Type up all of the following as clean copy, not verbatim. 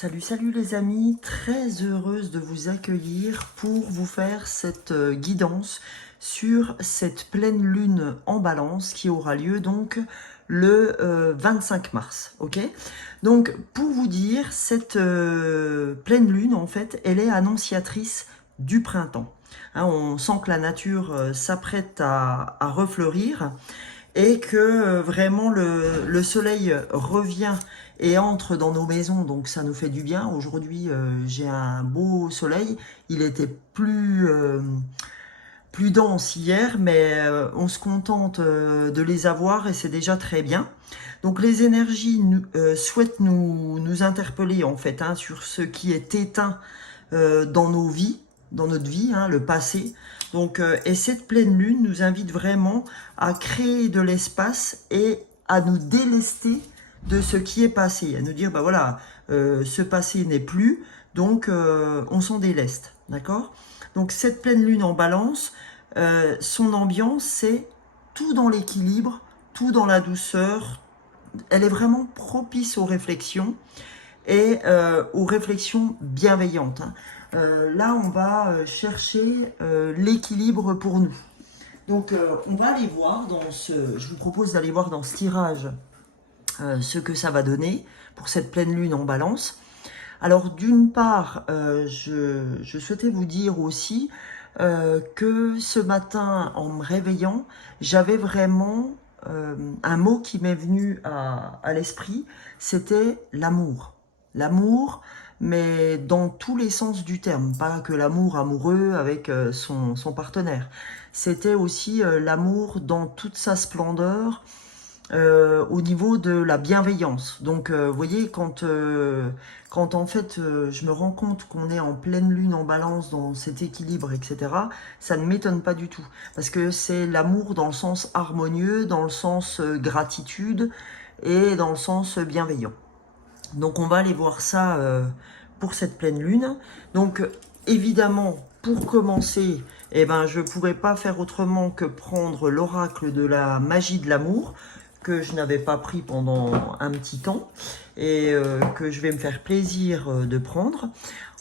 Salut les amis, très heureuse de vous accueillir pour vous faire cette guidance sur cette pleine lune en balance qui aura lieu donc le 25 mars, ok? Donc pour vous dire, cette pleine lune en fait, elle est annonciatrice du printemps. Hein, on sent que la nature s'apprête à refleurir et que vraiment le soleil revient et entre dans nos maisons, donc ça nous fait du bien. Aujourd'hui, j'ai un beau soleil, il était plus dense hier, mais on se contente de les avoir et c'est déjà très bien. Donc les énergies souhaitent nous interpeller en fait hein, sur ce qui est éteint dans nos vies, dans notre vie, hein, le passé. Donc, et cette pleine lune nous invite vraiment à créer de l'espace et à nous délester de ce qui est passé, à nous dire, bah voilà, ce passé n'est plus, donc on s'en déleste, d'accord? Donc cette pleine lune en balance, son ambiance, c'est tout dans l'équilibre, tout dans la douceur, elle est vraiment propice aux réflexions et aux réflexions bienveillantes. Hein. Là, on va chercher l'équilibre pour nous. Donc, on va aller voir dans ce... Je vous propose d'aller voir dans ce tirage ce que ça va donner pour cette pleine lune en balance. Alors, d'une part, je souhaitais vous dire aussi que ce matin, en me réveillant, j'avais vraiment un mot qui m'est venu à l'esprit, c'était l'amour. L'amour, mais dans tous les sens du terme, pas que l'amour amoureux avec son partenaire. C'était aussi l'amour dans toute sa splendeur, au niveau de la bienveillance. Donc, vous voyez, quand en fait, je me rends compte qu'on est en pleine lune en balance dans cet équilibre, etc., ça ne m'étonne pas du tout. Parce que c'est l'amour dans le sens harmonieux, dans le sens gratitude et dans le sens bienveillant. Donc, on va aller voir ça pour cette pleine lune. Donc, évidemment, pour commencer, eh ben, je ne pourrais pas faire autrement que prendre l'oracle de la magie de l'amour, que je n'avais pas pris pendant un petit temps et que je vais me faire plaisir de prendre.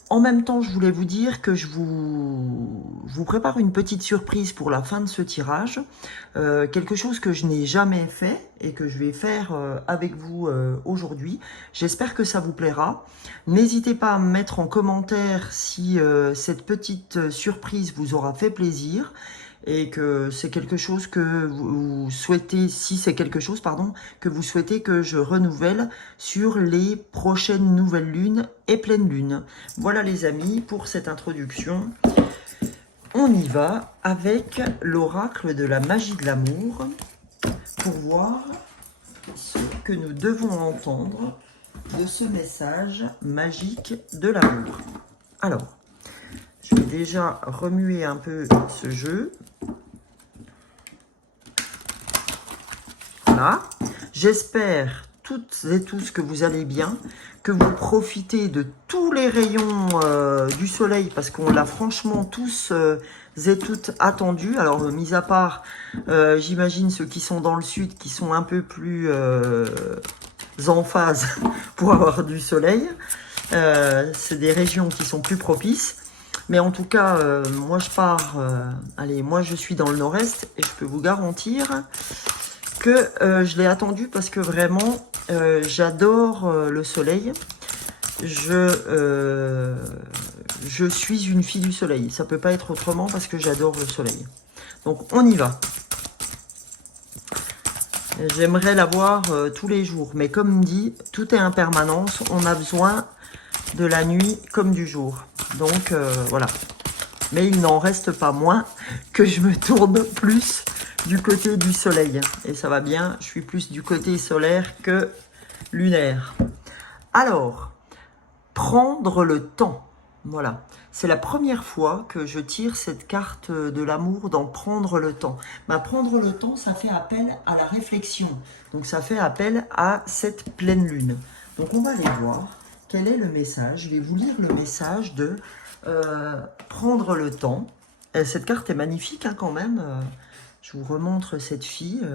En même temps, je voulais vous dire que je vous prépare une petite surprise pour la fin de ce tirage. Quelque chose que je n'ai jamais fait et que je vais faire avec vous aujourd'hui. J'espère que ça vous plaira. N'hésitez pas à me mettre en commentaire si cette petite surprise vous aura fait plaisir et que c'est quelque chose que vous souhaitez, si c'est quelque chose, pardon, que vous souhaitez que je renouvelle sur les prochaines nouvelles lunes et pleines lunes. Voilà les amis, pour cette introduction, on y va avec l'oracle de la magie de l'amour pour voir ce que nous devons entendre de ce message magique de l'amour. Alors, je vais déjà remuer un peu ce jeu. Voilà. J'espère toutes et tous que vous allez bien, que vous profitez de tous les rayons du soleil, parce qu'on l'a franchement tous et toutes attendu. Alors, mis à part, j'imagine ceux qui sont dans le sud, qui sont un peu plus en phase pour avoir du soleil. C'est des régions qui sont plus propices. Mais en tout cas, moi je pars, allez, moi je suis dans le nord-est et je peux vous garantir que je l'ai attendu parce que vraiment, j'adore le soleil. Je suis une fille du soleil. Ça peut pas être autrement parce que j'adore le soleil. Donc, on y va. J'aimerais l'avoir tous les jours. Mais comme dit, tout est impermanence. On a besoin de la nuit comme du jour. Donc, voilà. Mais il n'en reste pas moins que je me tourne plus du côté du soleil. Et ça va bien, je suis plus du côté solaire que lunaire. Alors, prendre le temps. Voilà. C'est la première fois que je tire cette carte de l'amour dans prendre le temps. Bah, prendre le temps, ça fait appel à la réflexion. Donc, ça fait appel à cette pleine lune. Donc, on va aller voir quel est le message. Je vais vous lire le message de prendre le temps. Et cette carte est magnifique hein, quand même. Je vous remontre cette fille.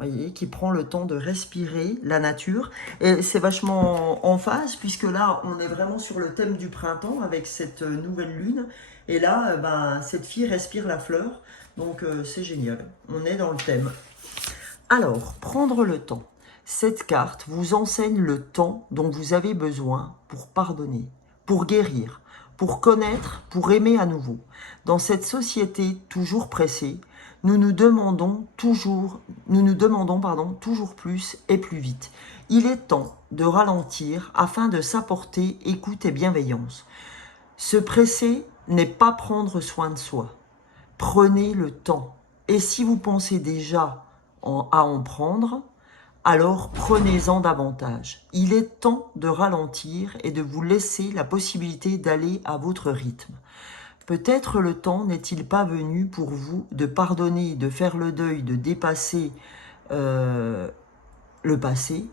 voyez, qui prend le temps de respirer la nature. Et c'est vachement en phase, puisque là, on est vraiment sur le thème du printemps avec cette nouvelle lune. Et là, ben, cette fille respire la fleur. Donc, c'est génial. On est dans le thème. Alors, prendre le temps. Cette carte vous enseigne le temps dont vous avez besoin pour pardonner, pour guérir, pour connaître, pour aimer à nouveau. Dans cette société toujours pressée, nous nous demandons toujours plus et plus vite. Il est temps de ralentir afin de s'apporter écoute et bienveillance. Se presser n'est pas prendre soin de soi. Prenez le temps. Et si vous pensez déjà à en prendre, alors prenez-en davantage. Il est temps de ralentir et de vous laisser la possibilité d'aller à votre rythme. Peut-être le temps n'est-il pas venu pour vous de pardonner, de faire le deuil, de dépasser le passé.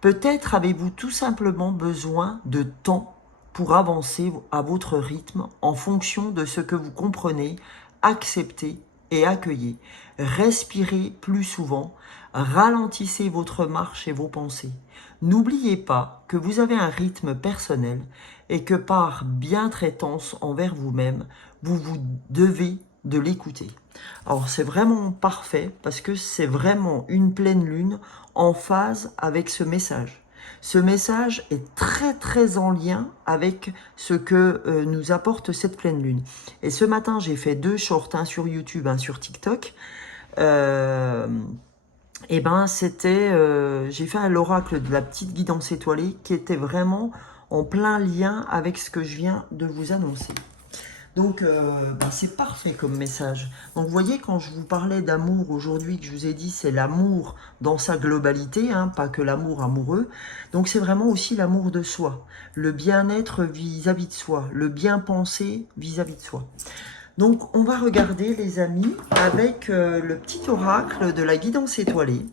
Peut-être avez-vous tout simplement besoin de temps pour avancer à votre rythme en fonction de ce que vous comprenez, acceptez et accueillez. Respirez plus souvent, ralentissez votre marche et vos pensées. N'oubliez pas que vous avez un rythme personnel et que par bientraitance envers vous-même, vous vous devez de l'écouter. Alors c'est vraiment parfait parce que c'est vraiment une pleine lune en phase avec ce message. Ce message est très très en lien avec ce que nous apporte cette pleine lune. Et ce matin, j'ai fait 2 shorts, un sur YouTube, un sur TikTok. Et ben c'était, j'ai fait l'oracle de la petite guidance étoilée qui était vraiment en plein lien avec ce que je viens de vous annoncer. Donc, c'est parfait comme message. Donc, vous voyez, quand je vous parlais d'amour aujourd'hui, que je vous ai dit, c'est l'amour dans sa globalité, hein, pas que l'amour amoureux. Donc, c'est vraiment aussi l'amour de soi, le bien-être vis-à-vis de soi, le bien-penser vis-à-vis de soi. Donc, on va regarder, les amis, avec le petit oracle de la guidance étoilée.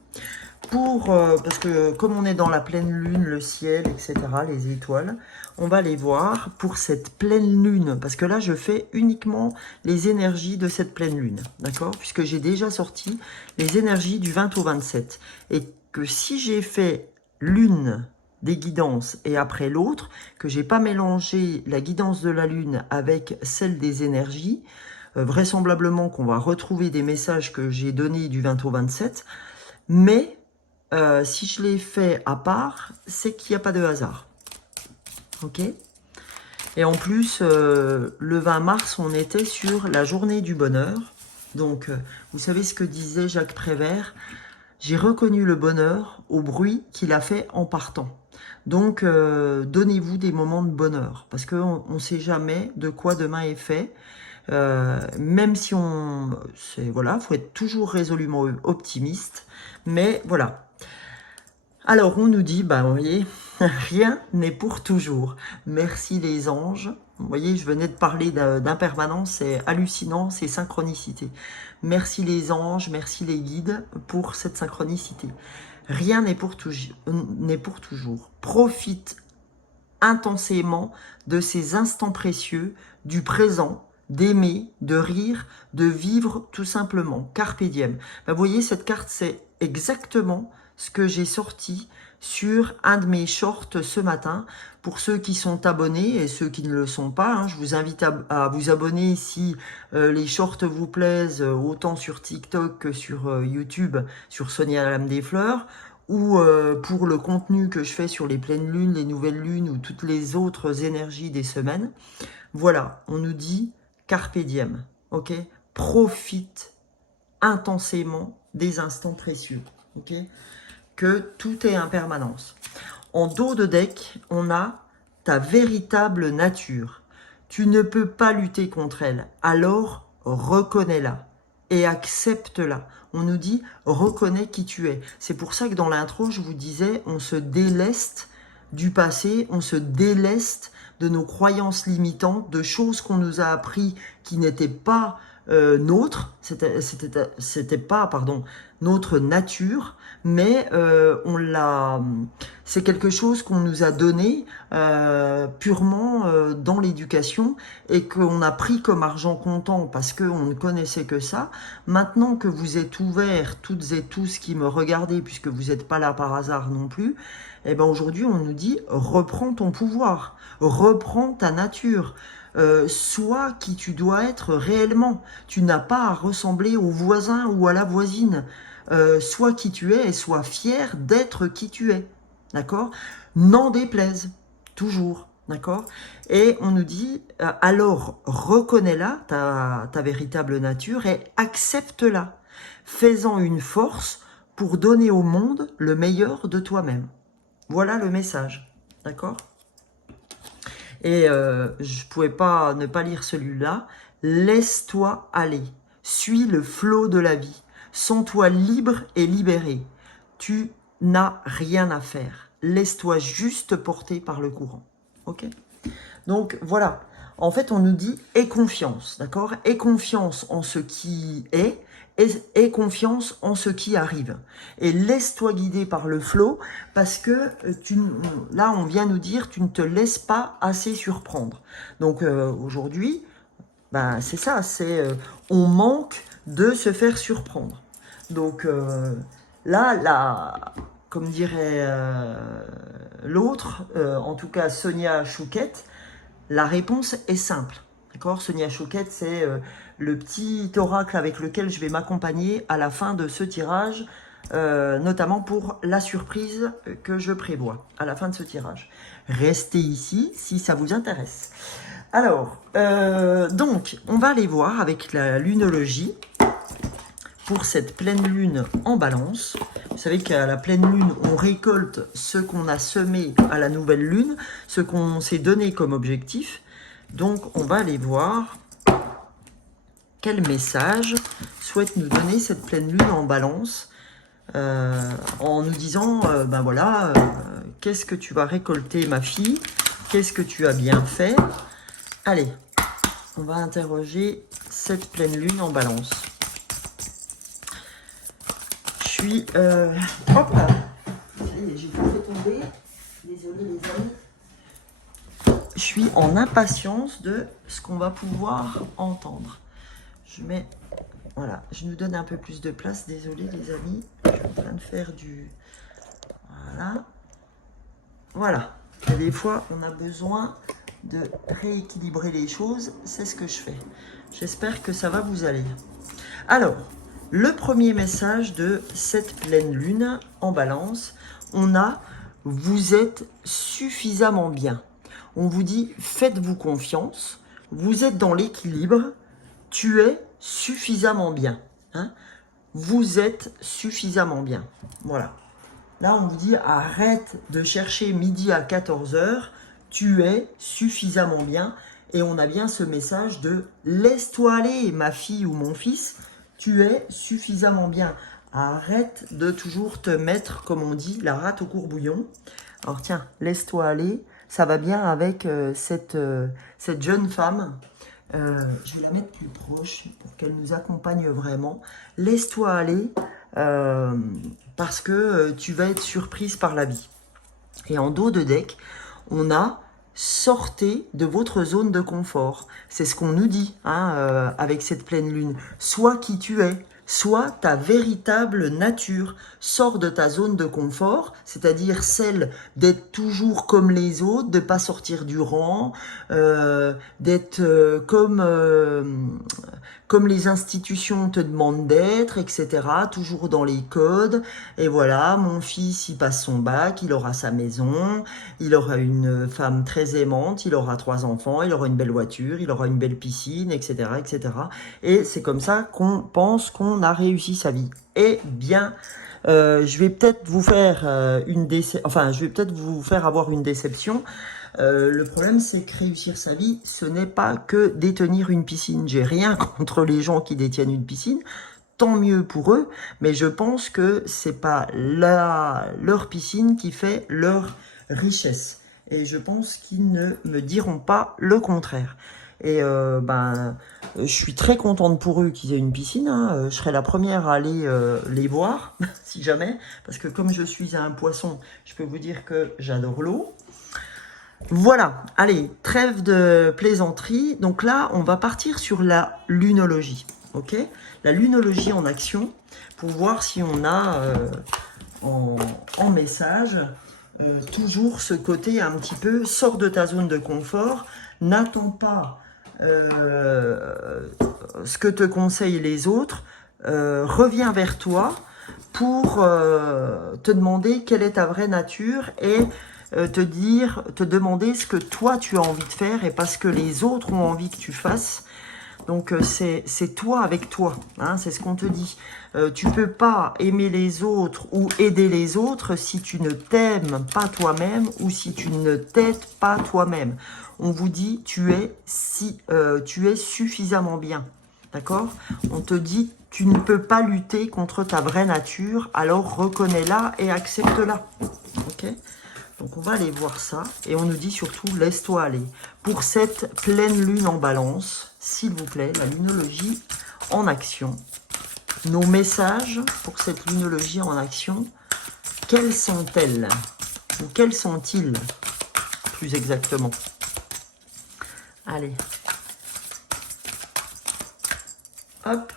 Parce que comme on est dans la pleine lune, le ciel, etc., les étoiles, on va les voir pour cette pleine lune. Parce que là, je fais uniquement les énergies de cette pleine lune, d'accord? Puisque j'ai déjà sorti les énergies du 20 au 27. Et que si j'ai fait l'une des guidances et après l'autre, que j'ai pas mélangé la guidance de la lune avec celle des énergies, vraisemblablement qu'on va retrouver des messages que j'ai donnés du 20 au 27, mais si je l'ai fait à part, c'est qu'il n'y a pas de hasard. Ok? Et en plus, le 20 mars, on était sur la journée du bonheur. Donc, vous savez ce que disait Jacques Prévert? J'ai reconnu le bonheur au bruit qu'il a fait en partant. Donc, donnez-vous des moments de bonheur. Parce qu'on ne sait jamais de quoi demain est fait. Même si voilà, faut être toujours résolument optimiste. Mais voilà. Alors, on nous dit, vous voyez, rien n'est pour toujours. Merci les anges. Vous voyez, je venais de parler d'impermanence, c'est hallucinant, c'est synchronicité. Merci les anges, merci les guides pour cette synchronicité. Rien n'est pour toujours. Profite intensément de ces instants précieux, du présent, d'aimer, de rire, de vivre tout simplement. Carpe diem. Vous voyez, cette carte, c'est exactement ce que j'ai sorti sur un de mes shorts ce matin. Pour ceux qui sont abonnés et ceux qui ne le sont pas, hein, je vous invite à vous abonner si les shorts vous plaisent, autant sur TikTok que sur YouTube, sur Sonia Lame des Fleurs, ou pour le contenu que je fais sur les pleines lunes, les nouvelles lunes ou toutes les autres énergies des semaines. Voilà, on nous dit carpe diem, ok? Profite intensément des instants précieux, ok? Que tout est impermanence. En dos de deck, on a ta véritable nature. Tu ne peux pas lutter contre elle, alors reconnais-la et accepte-la. On nous dit, reconnais qui tu es. C'est pour ça que dans l'intro, je vous disais, on se déleste du passé, on se déleste de nos croyances limitantes, de choses qu'on nous a appris qui n'étaient pas nôtres, c'était pas, notre nature, mais c'est quelque chose qu'on nous a donné purement dans l'éducation et qu'on a pris comme argent comptant parce qu'on ne connaissait que ça. Maintenant que vous êtes ouverts, toutes et tous qui me regardez, puisque vous n'êtes pas là par hasard non plus, eh ben aujourd'hui on nous dit reprends ton pouvoir, reprends ta nature. Sois qui tu dois être réellement. Tu n'as pas à ressembler au voisin ou à la voisine. Sois qui tu es et sois fier d'être qui tu es. D'accord? N'en déplaise. Toujours. D'accord? Et on nous dit, alors reconnais-la, ta véritable nature, et accepte-la. Fais-en une force pour donner au monde le meilleur de toi-même. Voilà le message. D'accord? Et je ne pouvais pas ne pas lire celui-là. Laisse-toi aller. Suis le flot de la vie. Sens-toi libre et libéré. Tu n'as rien à faire. Laisse-toi juste porter par le courant. Ok? Donc voilà. En fait, on nous dit aie confiance. D'accord? Aie confiance en ce qui est. Et confiance en ce qui arrive. Et laisse-toi guider par le flot, parce que là, on vient nous dire, tu ne te laisses pas assez surprendre. Donc aujourd'hui, ben, c'est ça, on manque de se faire surprendre. Donc là, comme dirait l'autre, en tout cas Sonia Chouquette, la réponse est simple. D'accord? Sonia Chouquette, c'est le petit oracle avec lequel je vais m'accompagner à la fin de ce tirage, notamment pour la surprise que je prévois à la fin de ce tirage. Restez ici si ça vous intéresse. Alors, donc, on va aller voir avec la lunologie pour cette pleine lune en balance. Vous savez qu'à la pleine lune, on récolte ce qu'on a semé à la nouvelle lune, ce qu'on s'est donné comme objectif. Donc, on va aller voir quel message souhaite nous donner cette pleine lune en balance en nous disant, ben voilà, qu'est-ce que tu vas récolter ma fille? Qu'est-ce que tu as bien fait? Allez, on va interroger cette pleine lune en balance. Je suis... hop là, j'ai tout fait tomber. Désolée les amis. Je suis en impatience de ce qu'on va pouvoir entendre. Je mets, voilà, je nous donne un peu plus de place, désolé les amis, je suis en train de faire du, voilà, et des fois on a besoin de rééquilibrer les choses, c'est ce que je fais. J'espère que ça va vous aller. Alors, le premier message de cette pleine lune en balance, on a « vous êtes suffisamment bien ». On vous dit « faites-vous confiance », vous êtes dans l'équilibre, tu es suffisamment bien. Hein? Vous êtes suffisamment bien. Voilà. Là, on vous dit, arrête de chercher midi à 14 h. Tu es suffisamment bien. Et on a bien ce message de laisse-toi aller, ma fille ou mon fils. Tu es suffisamment bien. Arrête de toujours te mettre, comme on dit, la rate au courbouillon. Alors tiens, laisse-toi aller. Ça va bien avec cette jeune femme. Je vais la mettre plus proche pour qu'elle nous accompagne vraiment. Laisse-toi aller parce que tu vas être surprise par la vie. Et en dos de deck, on a sortez de votre zone de confort. C'est ce qu'on nous dit hein, avec cette pleine lune. Sois qui tu es. Sois ta véritable nature. Sors de ta zone de confort, c'est-à-dire celle d'être toujours comme les autres, de ne pas sortir du rang, d'être comme les institutions te demandent d'être, etc. Toujours dans les codes. Et voilà, mon fils, il passe son bac, il aura sa maison, il aura une femme très aimante, il aura 3 enfants, il aura une belle voiture, il aura une belle piscine, etc. etc. Et c'est comme ça qu'on pense qu'on a réussi sa vie. Eh bien, je vais peut-être vous faire avoir une déception. Le problème, c'est que réussir sa vie, ce n'est pas que détenir une piscine. J'ai rien contre les gens qui détiennent une piscine, tant mieux pour eux, mais je pense que c'est pas leur piscine qui fait leur richesse. Et je pense qu'ils ne me diront pas le contraire. Et je suis très contente pour eux qu'ils aient une piscine. Hein. Je serai la première à aller les voir, si jamais. Parce que comme je suis un poisson, je peux vous dire que j'adore l'eau. Voilà, allez, trêve de plaisanterie. Donc là, on va partir sur la lunologie. Ok, la lunologie en action pour voir si on a en message toujours ce côté un petit peu sors de ta zone de confort, n'attends pas ce que te conseillent les autres, reviens vers toi pour te demander quelle est ta vraie nature et te demander ce que toi tu as envie de faire et pas ce que les autres ont envie que tu fasses. Donc c'est toi avec toi, hein, c'est ce qu'on te dit. Tu peux pas aimer les autres ou aider les autres si tu ne t'aimes pas toi-même ou si tu ne t'aides pas toi-même. On vous dit tu es suffisamment bien, d'accord? On te dit tu ne peux pas lutter contre ta vraie nature, alors reconnais-la et accepte-la, ok? Donc on va aller voir ça et on nous dit surtout laisse-toi aller. Pour cette pleine lune en balance, s'il vous plaît, la lunologie en action. Nos messages pour cette lunologie en action, quels sont-elles? Ou quels sont-ils plus exactement? Allez. Hop.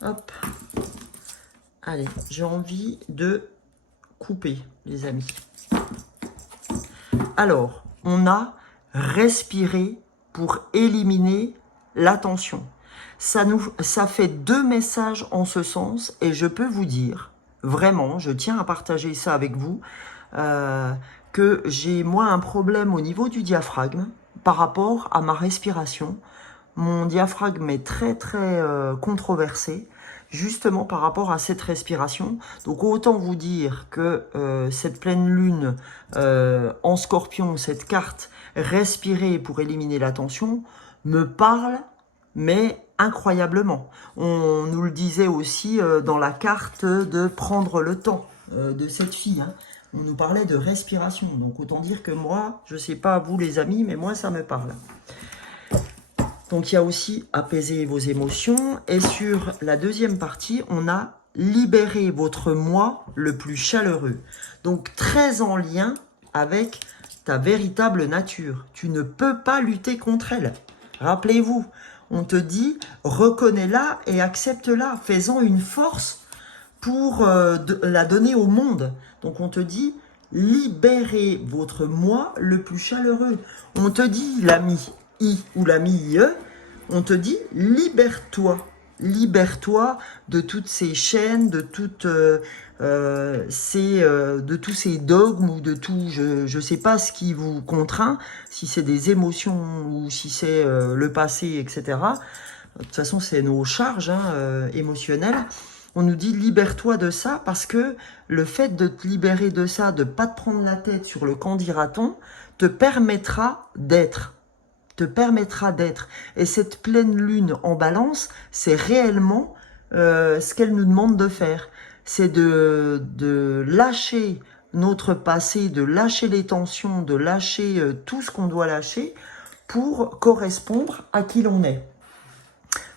Hop. Allez, j'ai envie de couper, les amis. Alors, on a respiré pour éliminer la tension. Ça fait 2 messages en ce sens et je peux vous dire, vraiment, je tiens à partager ça avec vous, que j'ai moi un problème au niveau du diaphragme par rapport à ma respiration. Mon diaphragme est très controversé, justement par rapport à cette respiration. Donc autant vous dire que cette pleine lune en scorpion, cette carte respirer pour éliminer la tension, me parle, mais incroyablement. On nous le disait aussi dans la carte de prendre le temps de cette fille. Hein. On nous parlait de respiration. Donc autant dire que moi, je ne sais pas vous les amis, mais moi ça me parle. Donc il y a aussi apaiser vos émotions. Et sur la deuxième partie, on a libérer votre moi le plus chaleureux. Donc très en lien avec ta véritable nature. Tu ne peux pas lutter contre elle. Rappelez-vous, on te dit reconnais-la et accepte-la. Fais-en une force pour la donner au monde. Donc on te dit libérez votre moi le plus chaleureux. On te dit l'ami I ou l'ami IE, on te dit libère-toi. Libère-toi de toutes ces chaînes, de toutes de tous ces dogmes ou de tout, je sais pas ce qui vous contraint, si c'est des émotions ou si c'est le passé, etc. De toute façon, c'est nos charges émotionnelles. On nous dit libère-toi de ça parce que le fait de te libérer de ça, de pas te prendre la tête sur le qu'en dira-t-on, te permettra d'être. Et cette pleine lune en balance, c'est réellement ce qu'elle nous demande de faire. C'est de lâcher notre passé, de lâcher les tensions, de lâcher tout ce qu'on doit lâcher pour correspondre à qui l'on est.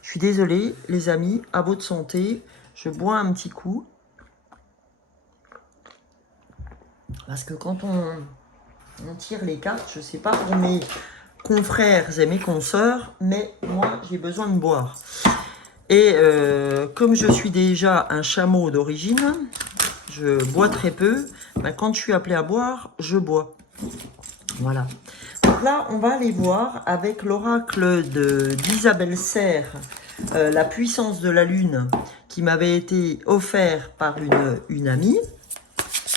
Je suis désolée, les amis, à votre santé. Je bois un petit coup. Parce que quand on tire les cartes, je ne sais pas pour mes confrères et mes consoeurs, mais moi, j'ai besoin de boire. Et comme je suis déjà un chameau d'origine, je bois très peu. Ben, quand je suis appelé à boire, je bois. Voilà. Donc là, on va aller voir avec l'oracle d'Isabelle Serre, la puissance de la lune, qui m'avait été offert par une amie,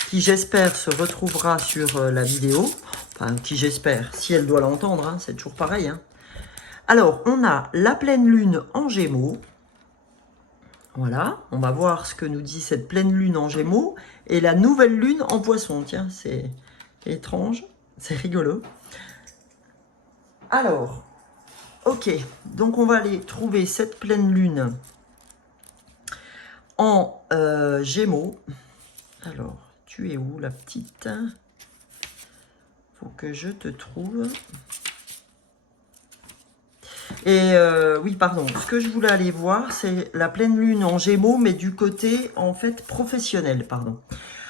qui j'espère se retrouvera sur la vidéo. Enfin, qui j'espère, si elle doit l'entendre, hein, c'est toujours pareil. Hein. Alors, on a la pleine lune en Gémeaux. Voilà, on va voir ce que nous dit cette pleine lune en Gémeaux. Et la nouvelle lune en Poisson. Tiens, c'est étrange, c'est rigolo. Alors, ok, donc on va aller trouver cette pleine lune en Gémeaux. Alors, tu es où la petite? Faut que je te trouve. Et oui, pardon, ce que je voulais aller voir, c'est la pleine lune en Gémeaux, mais du côté, en fait, professionnel, pardon.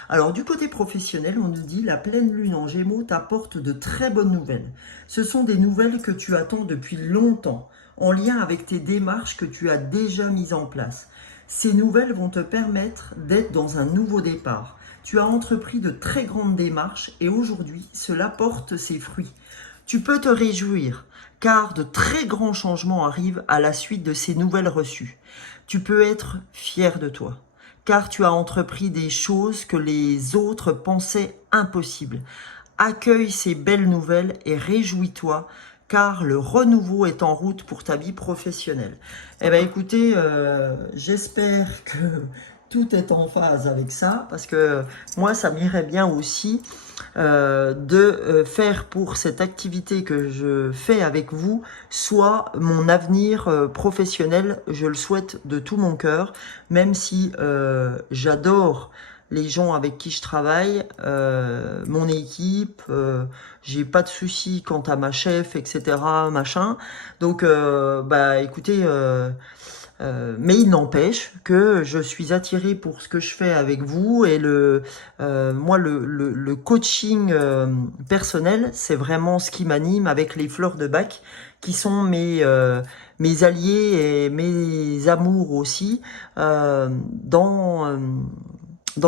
Alors, du côté professionnel, on nous dit la pleine lune en Gémeaux t'apporte de très bonnes nouvelles. Ce sont des nouvelles que tu attends depuis longtemps, en lien avec tes démarches que tu as déjà mises en place. Ces nouvelles vont te permettre d'être dans un nouveau départ. Tu as entrepris de très grandes démarches et aujourd'hui, cela porte ses fruits. Tu peux te réjouir, car de très grands changements arrivent à la suite de ces nouvelles reçues. Tu peux être fier de toi, car tu as entrepris des choses que les autres pensaient impossibles. Accueille ces belles nouvelles et réjouis-toi, car le renouveau est en route pour ta vie professionnelle. Eh bien écoutez, j'espère que tout est en phase avec ça, parce que moi ça m'irait bien aussi de faire pour cette activité que je fais avec vous, soit mon avenir professionnel, je le souhaite de tout mon cœur, même si j'adore les gens avec qui je travaille, mon équipe, j'ai pas de soucis quant à ma chef, etc., machin. Donc, bah, écoutez, mais il n'empêche que je suis attiré pour ce que je fais avec vous et moi, le coaching personnel, c'est vraiment ce qui m'anime avec les fleurs de bac qui sont mes alliés et mes amours aussi dans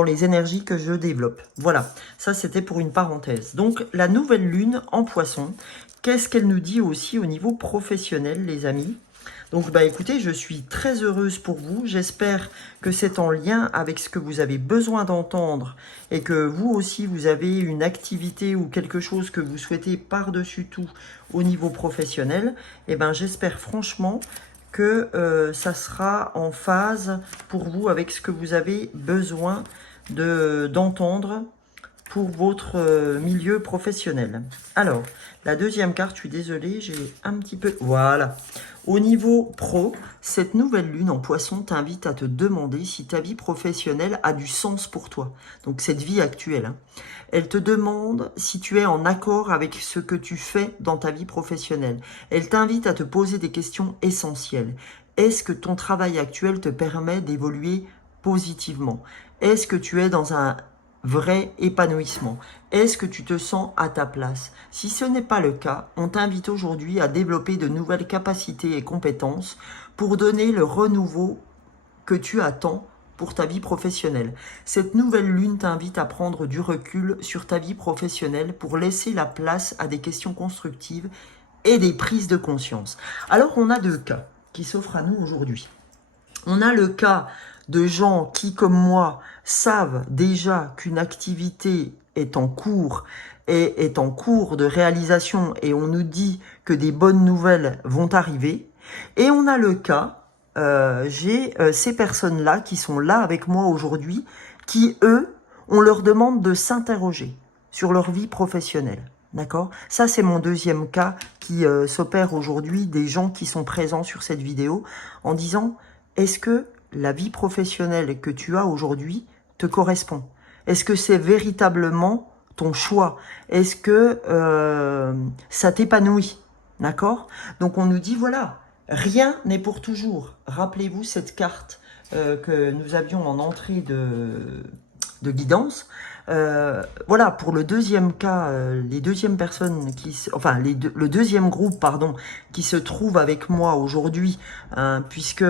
les énergies que je développe. Voilà, ça c'était pour une parenthèse. Donc la nouvelle lune en poisson, qu'est-ce qu'elle nous dit aussi au niveau professionnel, les amis? Donc bah écoutez, je suis très heureuse pour vous, j'espère que c'est en lien avec ce que vous avez besoin d'entendre et que vous aussi vous avez une activité ou quelque chose que vous souhaitez par-dessus tout au niveau professionnel. Et ben j'espère franchement que ça sera en phase pour vous avec ce que vous avez besoin d'entendre pour votre milieu professionnel. Alors, la deuxième carte, je suis désolée, j'ai un petit peu... Voilà. Au niveau pro, cette nouvelle lune en poisson t'invite à te demander si ta vie professionnelle a du sens pour toi. Donc, cette vie actuelle. Hein. Elle te demande si tu es en accord avec ce que tu fais dans ta vie professionnelle. Elle t'invite à te poser des questions essentielles. Est-ce que ton travail actuel te permet d'évoluer positivement? Est-ce que tu es dans un vrai épanouissement? Est-ce que tu te sens à ta place? Si ce n'est pas le cas, on t'invite aujourd'hui à développer de nouvelles capacités et compétences pour donner le renouveau que tu attends pour ta vie professionnelle. Cette nouvelle lune t'invite à prendre du recul sur ta vie professionnelle pour laisser la place à des questions constructives et des prises de conscience. Alors, on a deux cas qui s'offrent à nous aujourd'hui. On a le cas de gens qui, comme moi, savent déjà qu'une activité est en cours et est en cours de réalisation et on nous dit que des bonnes nouvelles vont arriver. Et on a le cas, j'ai ces personnes-là qui sont là avec moi aujourd'hui, qui, eux, on leur demande de s'interroger sur leur vie professionnelle. D'accord? Ça, c'est mon deuxième cas qui s'opère aujourd'hui, des gens qui sont présents sur cette vidéo, en disant, est-ce que la vie professionnelle que tu as aujourd'hui te correspond? Est-ce que c'est véritablement ton choix? Est-ce que ça t'épanouit? D'accord? Donc on nous dit, voilà, rien n'est pour toujours. Rappelez-vous cette carte que nous avions en entrée de guidance. Voilà, pour le deuxième cas, les deuxièmes personnes le deuxième groupe, pardon, qui se trouve avec moi aujourd'hui, hein, puisque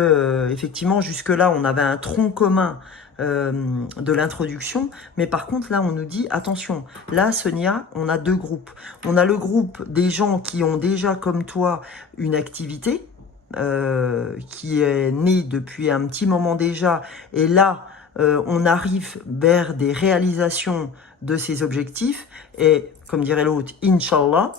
effectivement jusque-là on avait un tronc commun de l'introduction, mais par contre là on nous dit attention, là Sonia, on a deux groupes. On a le groupe des gens qui ont déjà comme toi une activité qui est née depuis un petit moment déjà, et là on arrive vers des réalisations de ces objectifs, et comme dirait l'autre, Inch'Allah,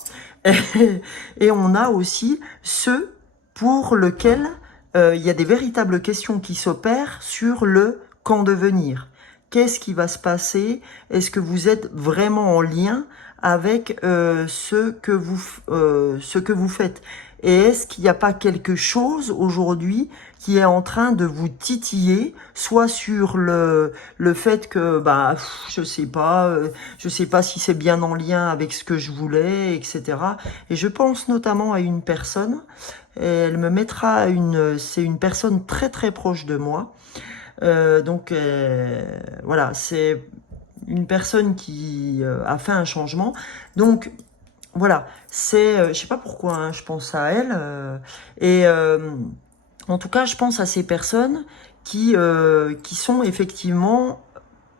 et on a aussi ceux pour lesquels il y a des véritables questions qui s'opèrent sur le quand devenir. Qu'est-ce qui va se passer? Est-ce que vous êtes vraiment en lien avec ce que vous faites? Et est-ce qu'il n'y a pas quelque chose aujourd'hui qui est en train de vous titiller, soit sur le fait que, bah, je sais pas si c'est bien en lien avec ce que je voulais, etc. Et je pense notamment à une personne, et elle me mettra c'est une personne très très proche de moi. Donc voilà, c'est une personne qui a fait un changement. Donc voilà, je sais pas pourquoi hein, je pense à elle. Et en tout cas, je pense à ces personnes qui sont effectivement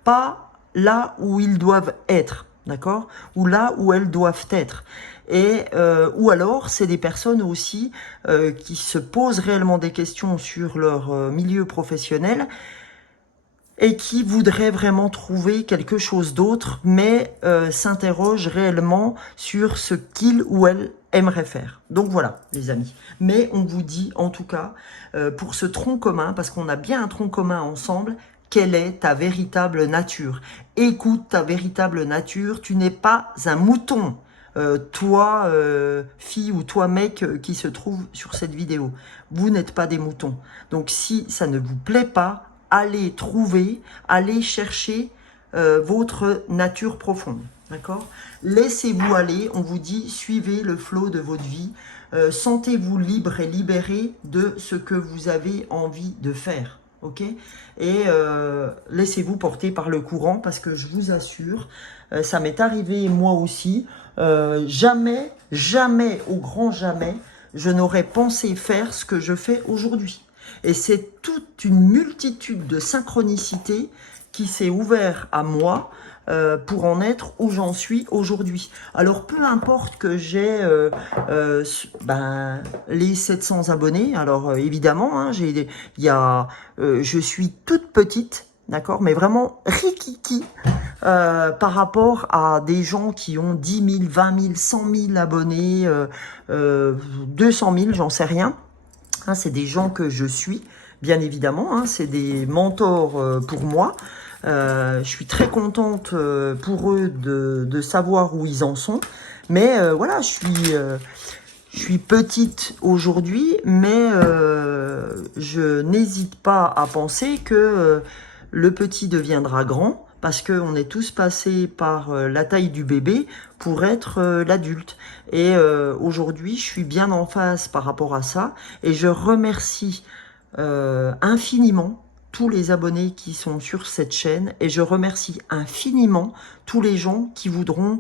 pas là où ils doivent être, d'accord? Ou là où elles doivent être. Et ou alors, c'est des personnes aussi qui se posent réellement des questions sur leur milieu professionnel et qui voudraient vraiment trouver quelque chose d'autre, mais s'interrogent réellement sur ce qu'ils ou elles aimeraient faire. Donc voilà, les amis. Mais on vous dit, en tout cas, pour ce tronc commun, parce qu'on a bien un tronc commun ensemble, quelle est ta véritable nature? Écoute ta véritable nature, tu n'es pas un mouton. Toi, fille ou toi, mec, qui se trouve sur cette vidéo. Vous n'êtes pas des moutons. Donc si ça ne vous plaît pas, allez trouver, allez chercher votre nature profonde. D'accord? Laissez-vous aller, on vous dit, suivez le flot de votre vie. Sentez-vous libre et libéré de ce que vous avez envie de faire. Ok? Et laissez-vous porter par le courant parce que je vous assure, ça m'est arrivé moi aussi. Jamais, jamais, au grand jamais, je n'aurais pensé faire ce que je fais aujourd'hui. Et c'est toute une multitude de synchronicités qui s'est ouvert à moi pour en être où j'en suis aujourd'hui. Alors peu importe que j'ai les 700 abonnés, alors évidemment, hein, je suis toute petite, d'accord, mais vraiment rikiki par rapport à des gens qui ont 10 000, 20 000, 100 000 abonnés, 200 000, j'en sais rien. Hein, c'est des gens que je suis, bien évidemment, hein, c'est des mentors pour moi. Je suis très contente pour eux de savoir où ils en sont. Mais voilà, je suis petite aujourd'hui, mais je n'hésite pas à penser que le petit deviendra grand, parce qu'on est tous passés par la taille du bébé pour être l'adulte. Et aujourd'hui, je suis bien en phase par rapport à ça, et je remercie infiniment tous les abonnés qui sont sur cette chaîne, et je remercie infiniment tous les gens qui voudront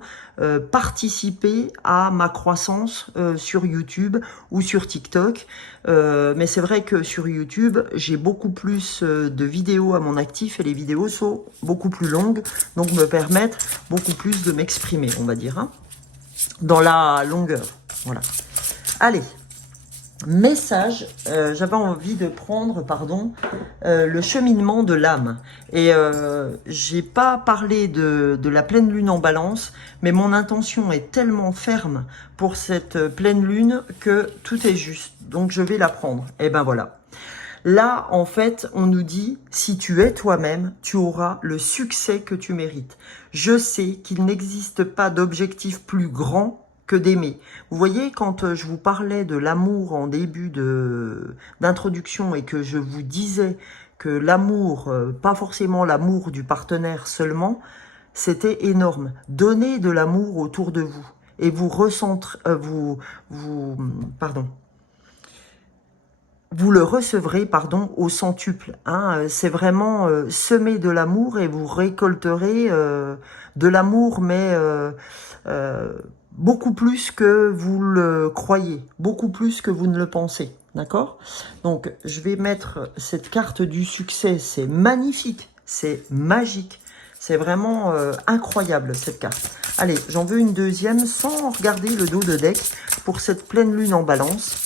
participer à ma croissance sur YouTube ou sur TikTok. Mais c'est vrai que sur YouTube, j'ai beaucoup plus de vidéos à mon actif et les vidéos sont beaucoup plus longues, donc me permettent beaucoup plus de m'exprimer, on va dire, hein, dans la longueur. Voilà. Allez. Message, j'avais envie de prendre, pardon, le cheminement de l'âme. Et j'ai pas parlé de la pleine lune en balance, mais mon intention est tellement ferme pour cette pleine lune que tout est juste. Donc je vais la prendre. Et ben voilà. Là, en fait, on nous dit, si tu es toi-même, tu auras le succès que tu mérites. Je sais qu'il n'existe pas d'objectif plus grand que d'aimer. Vous voyez, quand je vous parlais de l'amour en début d'introduction et que je vous disais que l'amour, pas forcément l'amour du partenaire seulement, c'était énorme. Donnez de l'amour autour de vous et vous le recevrez, au centuple. Hein. C'est vraiment semer de l'amour et vous récolterez de l'amour, mais beaucoup plus que vous le croyez, beaucoup plus que vous ne le pensez, d'accord? Donc, je vais mettre cette carte du succès, c'est magnifique, c'est magique, c'est vraiment incroyable cette carte. Allez, j'en veux une deuxième sans regarder le dos de deck pour cette pleine lune en balance.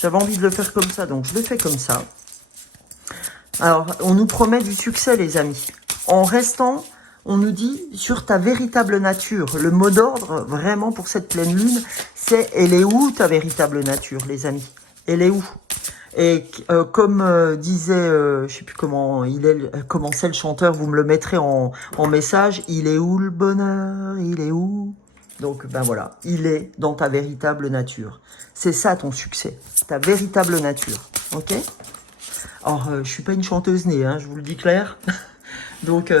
J'avais envie de le faire comme ça, donc je le fais comme ça. Alors, on nous promet du succès, les amis, en restant... On nous dit sur ta véritable nature. Le mot d'ordre, vraiment, pour cette pleine lune, c'est « elle est où ta véritable nature », les amis? Elle est où? Et comme disait, je sais plus comment c'est le chanteur, vous me le mettrez en message, « il est où le bonheur? Il est où ?» Donc, ben voilà, il est dans ta véritable nature. C'est ça ton succès, ta véritable nature, ok? Alors, je suis pas une chanteuse née, hein, je vous le dis clair. Donc,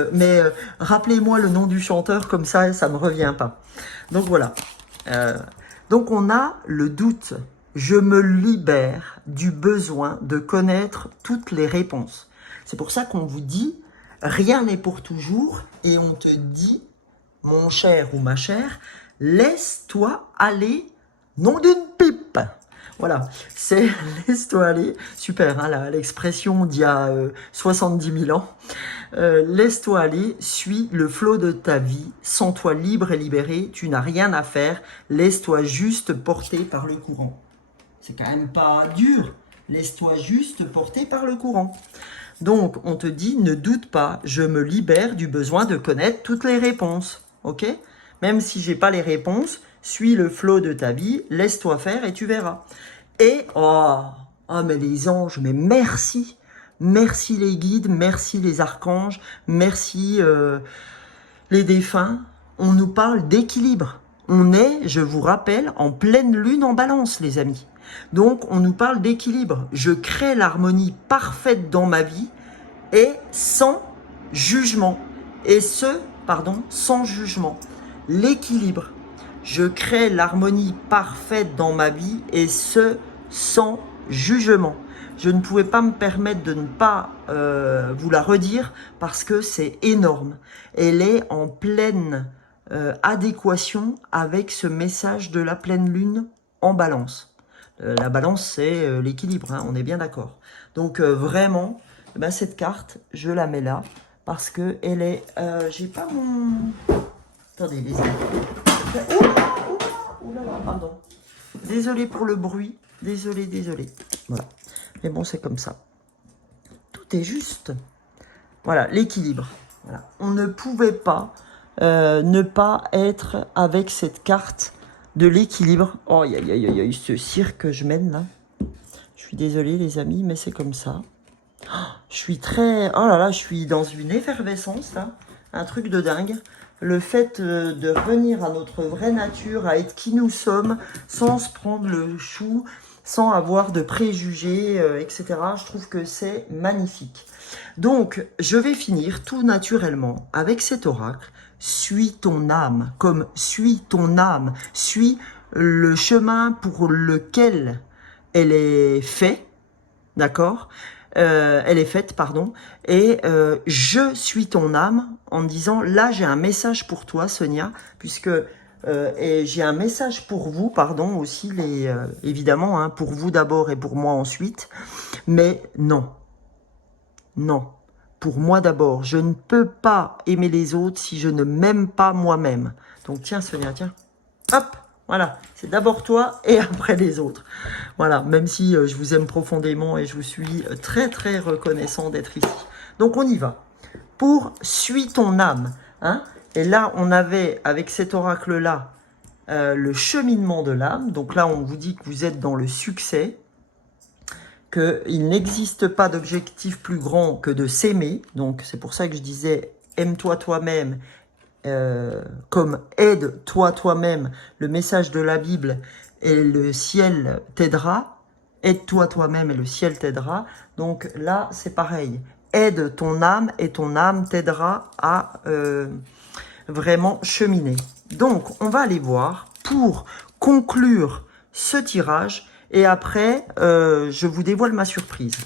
rappelez-moi le nom du chanteur, comme ça me revient pas. Donc voilà. Donc on a le doute. Je me libère du besoin de connaître toutes les réponses. C'est pour ça qu'on vous dit, rien n'est pour toujours, et on te dit, mon cher ou ma chère, laisse-toi aller, nom d'une pipe. Voilà, c'est laisse-toi aller. Super, hein, l'expression d'il y a 70 000 ans. Laisse-toi aller, suis le flot de ta vie, sens-toi libre et libéré, tu n'as rien à faire, laisse-toi juste porter par le courant. C'est quand même pas dur, laisse-toi juste porter par le courant. Donc, on te dit, ne doute pas, je me libère du besoin de connaître toutes les réponses, ok? Même si j'ai pas les réponses, suis le flot de ta vie, laisse-toi faire et tu verras. Et, mais les anges, mais merci! Merci les guides, merci les archanges, merci les défunts. On nous parle d'équilibre. On est, je vous rappelle, en pleine lune en balance, les amis. Donc, on nous parle d'équilibre. Je crée l'harmonie parfaite dans ma vie et sans jugement. Et sans jugement. L'équilibre. Je crée l'harmonie parfaite dans ma vie et ce, sans jugement. Je ne pouvais pas me permettre de ne pas vous la redire parce que c'est énorme. Elle est en pleine adéquation avec ce message de la pleine lune en balance. La balance, c'est l'équilibre, hein, on est bien d'accord. Donc vraiment, cette carte, je la mets là parce que elle est... j'ai pas mon... Attendez, les amis. Oula, pardon. Désolé pour le bruit. Désolé. Voilà. Mais bon, c'est comme ça. Tout est juste. Voilà, l'équilibre. Voilà. On ne pouvait pas ne pas être avec cette carte de l'équilibre. Oh, aïe, ce cirque que je mène là. Je suis désolée les amis, mais c'est comme ça. Je suis très... Oh là là, je suis dans une effervescence là. Un truc de dingue. Le fait de revenir à notre vraie nature, à être qui nous sommes, sans se prendre le chou, sans avoir de préjugés, etc. Je trouve que c'est magnifique. Donc, je vais finir tout naturellement avec cet oracle. Suis ton âme, comme suis ton âme, suis le chemin pour lequel elle est faite, d'accord ? Elle est faite, pardon, et je suis ton âme en disant, là j'ai un message pour toi Sonia, puisque et j'ai un message pour vous, pardon, aussi, évidemment, hein, pour vous d'abord et pour moi ensuite, mais non, pour moi d'abord, je ne peux pas aimer les autres si je ne m'aime pas moi-même. Donc tiens Sonia, tiens, hop, voilà, c'est d'abord toi et après les autres. Voilà, même si je vous aime profondément et je vous suis très très reconnaissant d'être ici. Donc on y va. Pour suis ton âme. Hein, et là, on avait avec cet oracle-là le cheminement de l'âme. Donc là, on vous dit que vous êtes dans le succès, qu'il n'existe pas d'objectif plus grand que de s'aimer. Donc c'est pour ça que je disais aime-toi toi-même. Comme aide-toi toi-même, le message de la Bible et le ciel t'aidera, aide-toi toi-même et le ciel t'aidera. Donc là, c'est pareil, aide ton âme et ton âme t'aidera à vraiment cheminer. Donc, on va aller voir pour conclure ce tirage et après, je vous dévoile ma surprise.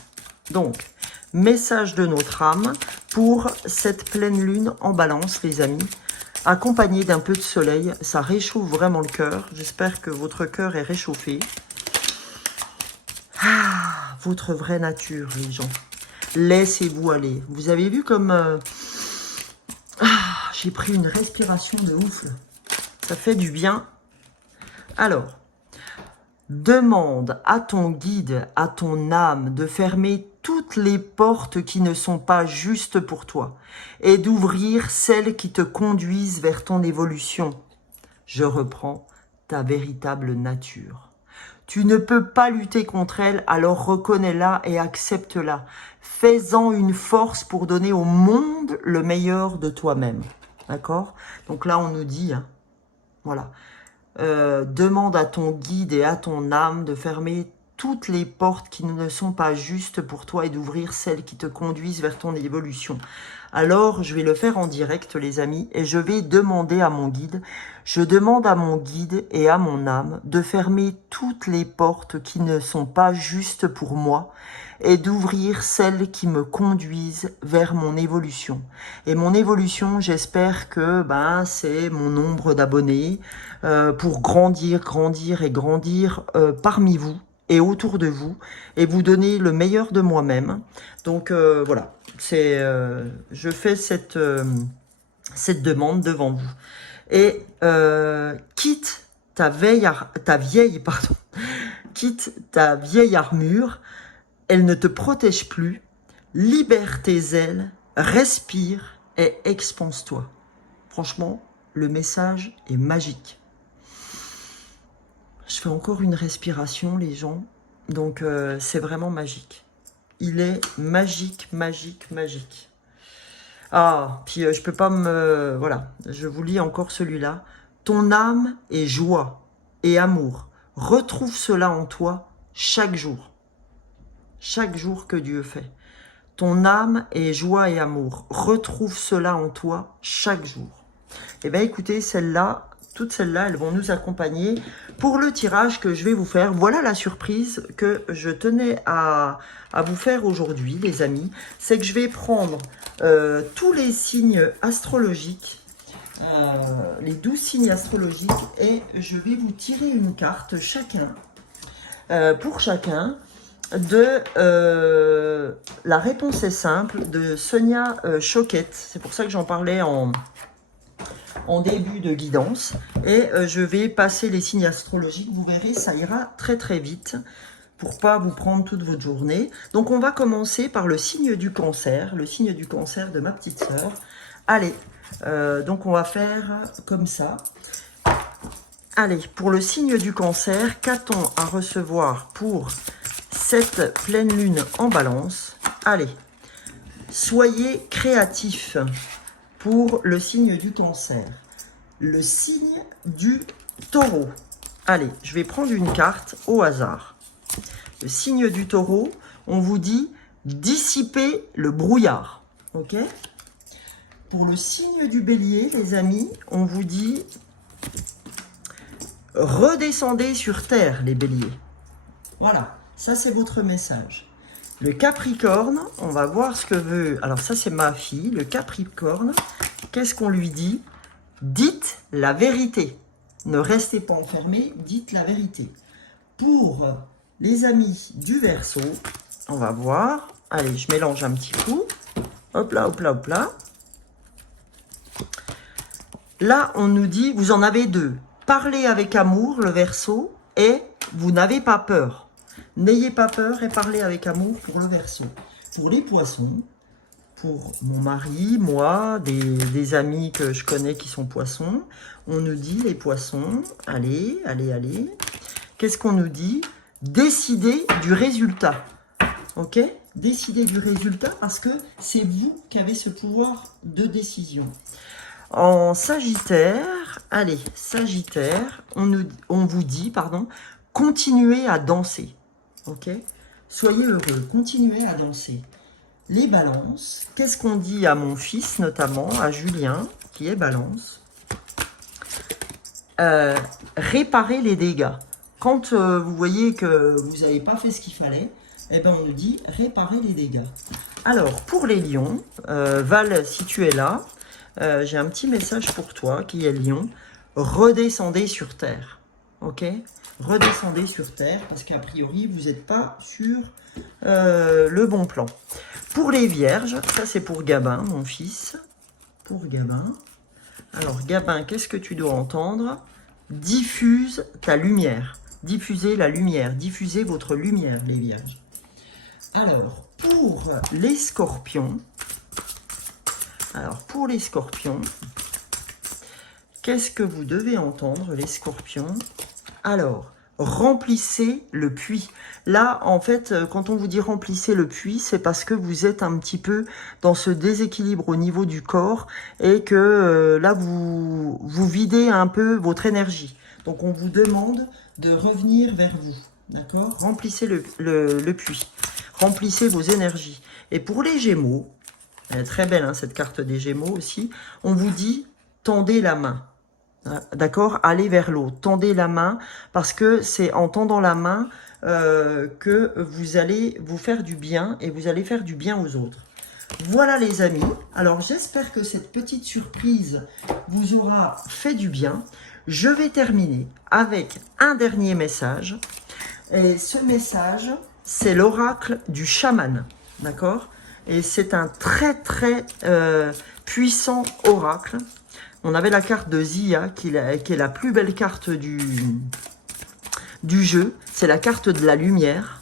Donc, message de notre âme pour cette pleine lune en balance, les amis. Accompagné d'un peu de soleil, ça réchauffe vraiment le cœur. J'espère que votre cœur est réchauffé. Ah, votre vraie nature, les gens. Laissez-vous aller. Vous avez vu comme... j'ai pris une respiration de ouf. Ça fait du bien. Alors, demande à ton guide, à ton âme, de fermer toutes les portes qui ne sont pas justes pour toi et d'ouvrir celles qui te conduisent vers ton évolution. Je reprends ta véritable nature. Tu ne peux pas lutter contre elle, alors reconnais-la et accepte-la. Fais-en une force pour donner au monde le meilleur de toi-même. D'accord? Donc là, on nous dit, Voilà. Demande à ton guide et à ton âme de fermer toutes les portes qui ne sont pas justes pour toi et d'ouvrir celles qui te conduisent vers ton évolution. Alors, je vais le faire en direct, les amis, et je vais demander à mon guide, je demande à mon guide et à mon âme de fermer toutes les portes qui ne sont pas justes pour moi et d'ouvrir celles qui me conduisent vers mon évolution. Et mon évolution, j'espère que c'est mon nombre d'abonnés pour grandir, grandir et grandir parmi vous et autour de vous, et vous donner le meilleur de moi-même. Donc voilà, je fais cette demande devant vous. Et quitte ta vieille armure, elle ne te protège plus, libère tes ailes, respire et expanse-toi. Franchement, le message est magique. Je fais encore une respiration, les gens. Donc, c'est vraiment magique. Il est magique, magique, magique. Ah, puis je peux pas me... Voilà, je vous lis encore celui-là. Ton âme est joie et amour. Retrouve cela en toi chaque jour. Chaque jour que Dieu fait. Ton âme est joie et amour. Retrouve cela en toi chaque jour. Eh bien, écoutez, celle-là... Toutes celles-là, elles vont nous accompagner pour le tirage que je vais vous faire. Voilà la surprise que je tenais à vous faire aujourd'hui, les amis. C'est que je vais prendre tous les signes astrologiques, les 12 signes astrologiques, et je vais vous tirer une carte chacun, pour chacun, de La réponse est simple, de Sonia Choquette. C'est pour ça que j'en parlais en début de guidance, et je vais passer les signes astrologiques. Vous verrez, ça ira très très vite pour pas vous prendre toute votre journée. Donc on va commencer par le signe du cancer, le signe du cancer de ma petite sœur. Allez, donc on va faire comme ça. Allez, pour le signe du cancer, qu'a-t-on à recevoir pour cette pleine lune en balance? Allez, soyez créatifs. Pour le signe du cancer, le signe du taureau. Allez, je vais prendre une carte au hasard. Le signe du taureau, on vous dit dissiper le brouillard. Ok? Pour le signe du bélier, les amis, on vous dit redescendez sur terre, les béliers. Voilà, ça c'est votre message. Le Capricorne, on va voir ce que veut... Alors ça, c'est ma fille, le Capricorne. Qu'est-ce qu'on lui dit? Dites la vérité. Ne restez pas enfermés, dites la vérité. Pour les amis du Verseau, on va voir. Allez, je mélange un petit coup. Hop là, hop là, hop là. Là, on nous dit, vous en avez deux. Parlez avec amour, le Verseau, et vous n'avez pas peur. N'ayez pas peur et parlez avec amour pour le Verseau. Pour les poissons, pour mon mari, moi, des amis que je connais qui sont poissons, on nous dit, les poissons, allez, allez, allez. Qu'est-ce qu'on nous dit? Décidez du résultat. Ok? Décidez du résultat parce que c'est vous qui avez ce pouvoir de décision. En Sagittaire, allez, Sagittaire, on vous dit, pardon, continuez à danser. Ok? Soyez heureux, continuez à danser. Les balances, qu'est-ce qu'on dit à mon fils, notamment, à Julien, qui est balance? Réparer les dégâts. Quand vous voyez que vous n'avez pas fait ce qu'il fallait, eh ben on nous dit réparer les dégâts. Alors, pour les lions, Val, si tu es là, j'ai un petit message pour toi, qui est lion. Redescendez sur terre. Ok? Redescendez sur terre, parce qu'a priori, vous n'êtes pas sur le bon plan. Pour les vierges, ça c'est pour Gabin, mon fils. Pour Gabin. Alors, Gabin, qu'est-ce que tu dois entendre? Diffuse ta lumière. Diffusez la lumière. Diffusez votre lumière, les vierges. Alors, pour les scorpions, qu'est-ce que vous devez entendre, les scorpions? Alors, remplissez le puits. Là, en fait, quand on vous dit remplissez le puits, c'est parce que vous êtes un petit peu dans ce déséquilibre au niveau du corps et que là, vous videz un peu votre énergie. Donc, on vous demande de revenir vers vous. D'accord? Remplissez le puits. Remplissez vos énergies. Et pour les Gémeaux, elle est très belle, hein, cette carte des Gémeaux aussi, on vous dit tendez la main. D'accord? Allez vers l'autre, tendez la main, parce que c'est en tendant la main que vous allez vous faire du bien et vous allez faire du bien aux autres. Voilà les amis, alors j'espère que cette petite surprise vous aura fait du bien. Je vais terminer avec un dernier message. Et ce message, c'est l'oracle du chaman. D'accord? Et c'est un très puissant oracle. On avait la carte de Zia, qui est la plus belle carte du jeu. C'est la carte de la lumière.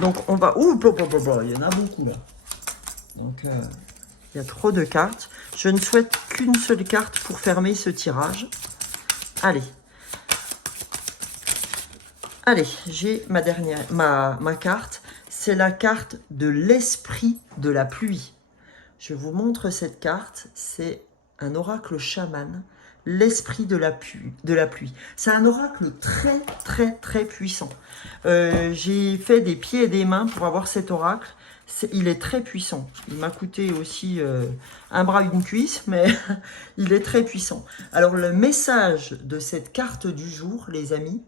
Donc, on va... Ouh, il y en a beaucoup, là. Donc, il y a trop de cartes. Je ne souhaite qu'une seule carte pour fermer ce tirage. Allez. Allez, j'ai ma carte. C'est la carte de l'esprit de la pluie. Je vous montre cette carte. C'est un oracle chaman, l'esprit de la pluie. C'est un oracle très puissant. J'ai fait des pieds et des mains pour avoir cet oracle. Il est très puissant. Il m'a coûté aussi un bras, une cuisse, mais il est très puissant. Alors le message de cette carte du jour, les amis,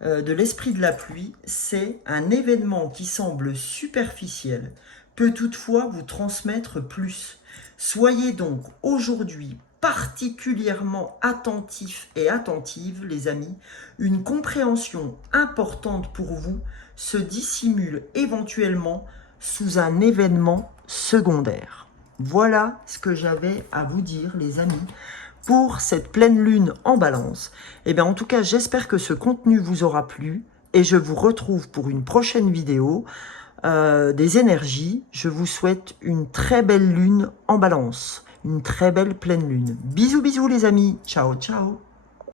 de l'esprit de la pluie, c'est un événement qui semble superficiel, peut toutefois vous transmettre plus. Soyez donc aujourd'hui particulièrement attentifs et attentives, les amis. Une compréhension importante pour vous se dissimule éventuellement sous un événement secondaire. Voilà ce que j'avais à vous dire, les amis, pour cette pleine lune en balance. Eh bien, en tout cas, j'espère que ce contenu vous aura plu et je vous retrouve pour une prochaine vidéo des énergies. Je vous souhaite une très belle lune en balance, une très belle pleine lune. Bisous, bisous les amis. Ciao, ciao.